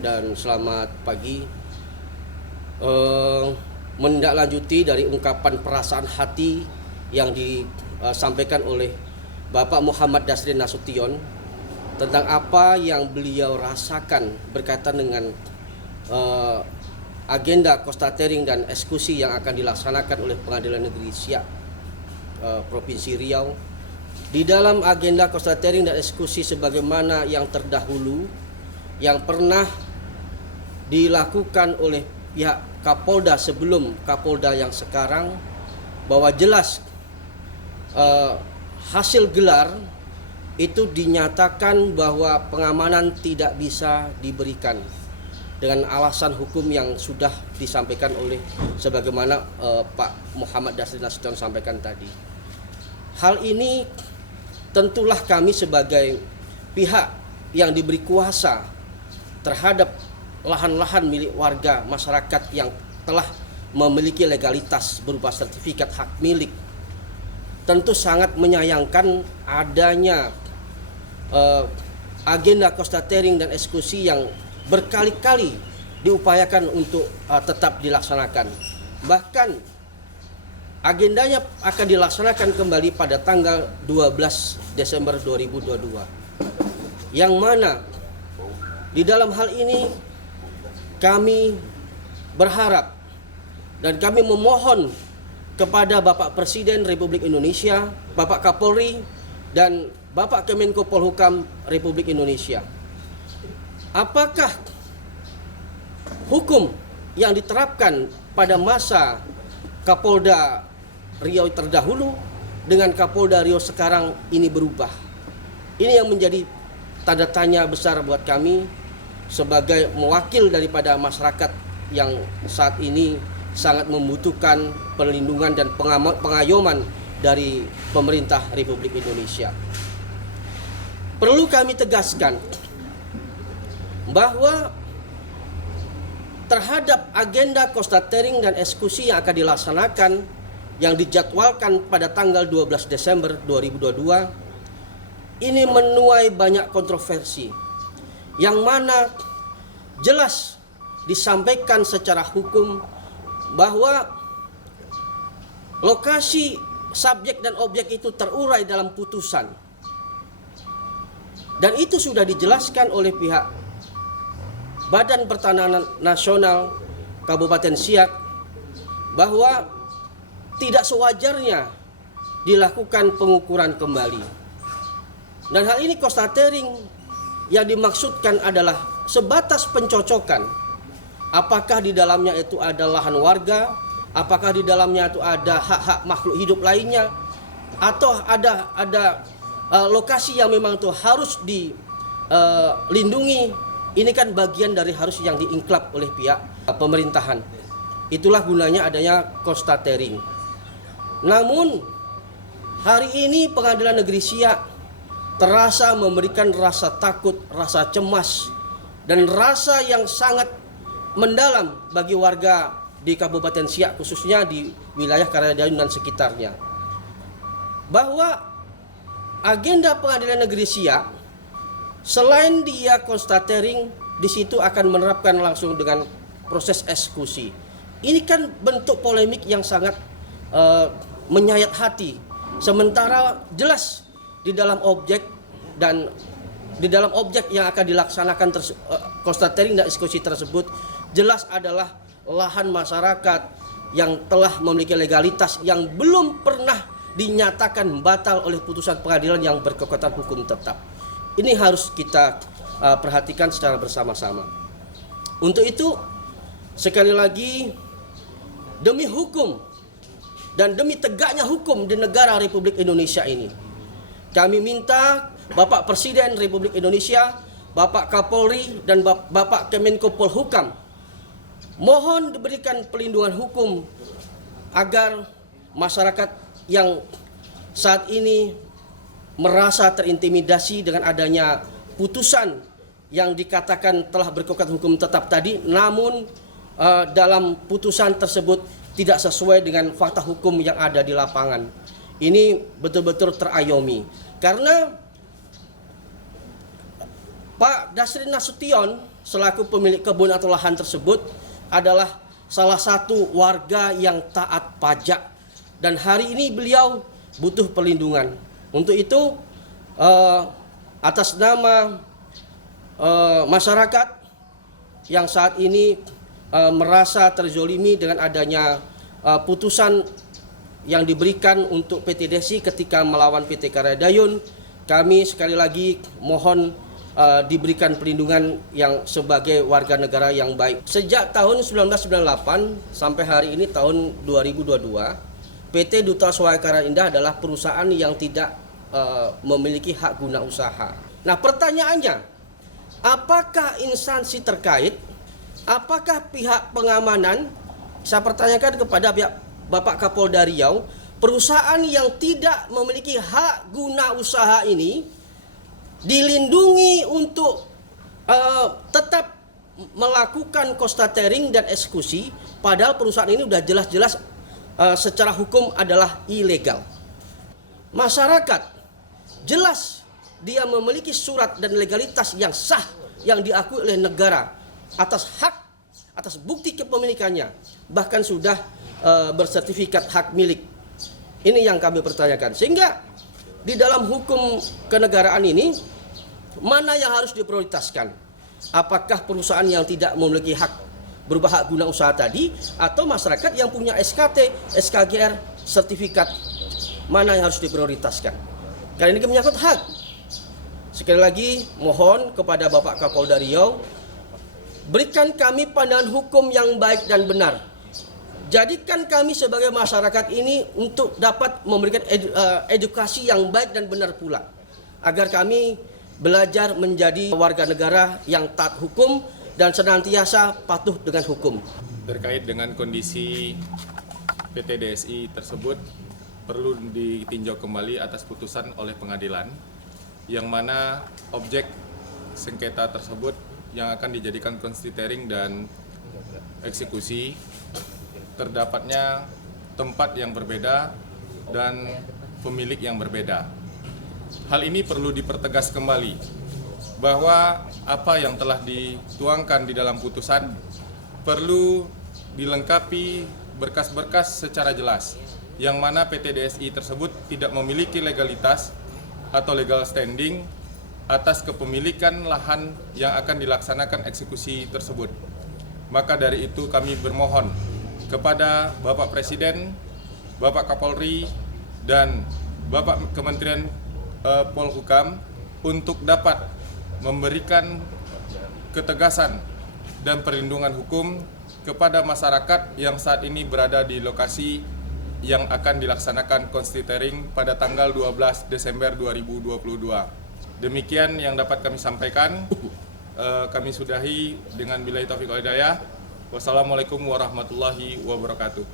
dan selamat pagi. Menindaklanjuti dari ungkapan perasaan hati yang disampaikan oleh Bapak Muhammad Dasrin Nasution tentang apa yang beliau rasakan berkaitan dengan agenda konstatering dan eksekusi yang akan dilaksanakan oleh Pengadilan Negeri Siak Provinsi Riau. Di dalam agenda konstatering dan eksekusi sebagaimana yang terdahulu yang pernah dilakukan oleh pihak Kapolda sebelum Kapolda yang sekarang, bahwa jelas hasil gelar itu dinyatakan bahwa pengamanan tidak bisa diberikan dengan alasan hukum yang sudah disampaikan oleh sebagaimana Pak Muhammad Dasrin Nasution sampaikan tadi. Hal ini tentulah kami sebagai pihak yang diberi kuasa terhadap lahan-lahan milik warga masyarakat yang telah memiliki legalitas berupa sertifikat hak milik, tentu sangat menyayangkan adanya agenda konstatering dan eksekusi yang berkali-kali diupayakan untuk tetap dilaksanakan. Bahkan agendanya akan dilaksanakan kembali pada tanggal 12 Desember 2022. Yang mana di dalam hal ini kami berharap dan kami memohon kepada Bapak Presiden Republik Indonesia, Bapak Kapolri, dan Bapak Kemenko Polhukam Republik Indonesia. Apakah hukum yang diterapkan pada masa Kapolda Riau terdahulu dengan Kapolda Riau sekarang ini berubah? Ini yang menjadi tanda tanya besar buat kami sebagai mewakil daripada masyarakat yang saat ini sangat membutuhkan perlindungan dan pengayoman dari pemerintah Republik Indonesia. Perlu kami tegaskan bahwa terhadap agenda konstatering dan eksekusi yang akan dilaksanakan yang dijadwalkan pada tanggal 12 Desember 2022 ini menuai banyak kontroversi yang mana jelas disampaikan secara hukum bahwa lokasi, subjek dan objek itu terurai dalam putusan. Dan itu sudah dijelaskan oleh pihak Badan Pertanahan Nasional Kabupaten Siak bahwa tidak sewajarnya dilakukan pengukuran kembali. Dan hal ini konstatering yang dimaksudkan adalah sebatas pencocokan. Apakah di dalamnya itu ada lahan warga, apakah di dalamnya itu ada hak-hak makhluk hidup lainnya, atau ada lokasi yang memang itu harus dilindungi. Ini kan bagian dari harus yang diinklap oleh pihak pemerintahan. Itulah gunanya adanya konstatering. Namun hari ini Pengadilan Negeri Siak terasa memberikan rasa takut, rasa cemas, dan rasa yang sangat mendalam bagi warga di Kabupaten Siak, khususnya di wilayah Karyadayun dan sekitarnya. Bahwa agenda Pengadilan Negeri Siak, selain dia konstatering, di situ akan menerapkan langsung dengan proses eksekusi. Ini kan bentuk polemik yang sangat menyayat hati. Sementara jelas di dalam objek dan di dalam objek yang akan dilaksanakan konstatering dan eksekusi tersebut jelas adalah lahan masyarakat yang telah memiliki legalitas yang belum pernah dinyatakan batal oleh putusan pengadilan yang berkekuatan hukum tetap. Ini harus kita perhatikan secara bersama-sama. Untuk itu sekali lagi, demi hukum dan demi tegaknya hukum di negara Republik Indonesia ini, kami minta Bapak Presiden Republik Indonesia, Bapak Kapolri, dan Bapak Kemenko Polhukam mohon diberikan perlindungan hukum agar masyarakat yang saat ini merasa terintimidasi dengan adanya putusan yang dikatakan telah berkekuatan hukum tetap tadi, namun dalam putusan tersebut tidak sesuai dengan fakta hukum yang ada di lapangan. Ini betul-betul terayomi. Karena Pak Dasrin Nasution selaku pemilik kebun atau lahan tersebut adalah salah satu warga yang taat pajak dan hari ini beliau butuh perlindungan. Untuk itu atas nama masyarakat yang saat ini merasa terzolimi dengan adanya putusan yang diberikan untuk PT DESI ketika melawan PT Karya Dayun, kami sekali lagi mohon diberikan perlindungan yang sebagai warga negara yang baik. Sejak tahun 1998 sampai hari ini tahun 2022, PT Duta Swaya Karya Indah adalah perusahaan yang tidak memiliki hak guna usaha. Nah, pertanyaannya, apakah instansi terkait, apakah pihak pengamanan, saya pertanyakan kepada pihak Bapak Kapolda Riau, perusahaan yang tidak memiliki hak guna usaha ini dilindungi untuk tetap melakukan cost cutting dan eksekusi, padahal perusahaan ini sudah jelas-jelas secara hukum adalah ilegal. Masyarakat jelas dia memiliki surat dan legalitas yang sah yang diakui oleh negara atas hak, atas bukti kepemilikannya, bahkan sudah bersertifikat hak milik. Ini yang kami pertanyakan. Sehingga di dalam hukum kenegaraan ini, mana yang harus diprioritaskan? Apakah perusahaan yang tidak memiliki hak berupa hak guna usaha tadi, atau masyarakat yang punya SKT, SKGR, sertifikat? Mana yang harus diprioritaskan? Karena ini menyangkut hak. Sekali lagi mohon kepada Bapak Kapolda Riau, berikan kami pandangan hukum yang baik dan benar. Jadikan kami sebagai masyarakat ini untuk dapat memberikan edukasi yang baik dan benar pula, agar kami belajar menjadi warga negara yang taat hukum dan senantiasa patuh dengan hukum. Terkait dengan kondisi PT DSI tersebut, perlu ditinjau kembali atas putusan oleh pengadilan, yang mana objek sengketa tersebut yang akan dijadikan constituting dan eksekusi terdapatnya tempat yang berbeda dan pemilik yang berbeda. Hal ini perlu dipertegas kembali bahwa apa yang telah dituangkan di dalam putusan perlu dilengkapi berkas-berkas secara jelas, yang mana PT DSI tersebut tidak memiliki legalitas atau legal standing atas kepemilikan lahan yang akan dilaksanakan eksekusi tersebut. Maka dari itu kami bermohon kepada Bapak Presiden, Bapak Kapolri, dan Bapak Kementerian Polhukam untuk dapat memberikan ketegasan dan perlindungan hukum kepada masyarakat yang saat ini berada di lokasi yang akan dilaksanakan constituting pada tanggal 12 Desember 2022. Demikian yang dapat kami sampaikan. Kami sudahi dengan billahi taufiq wal hidayah. Wassalamualaikum warahmatullahi wabarakatuh.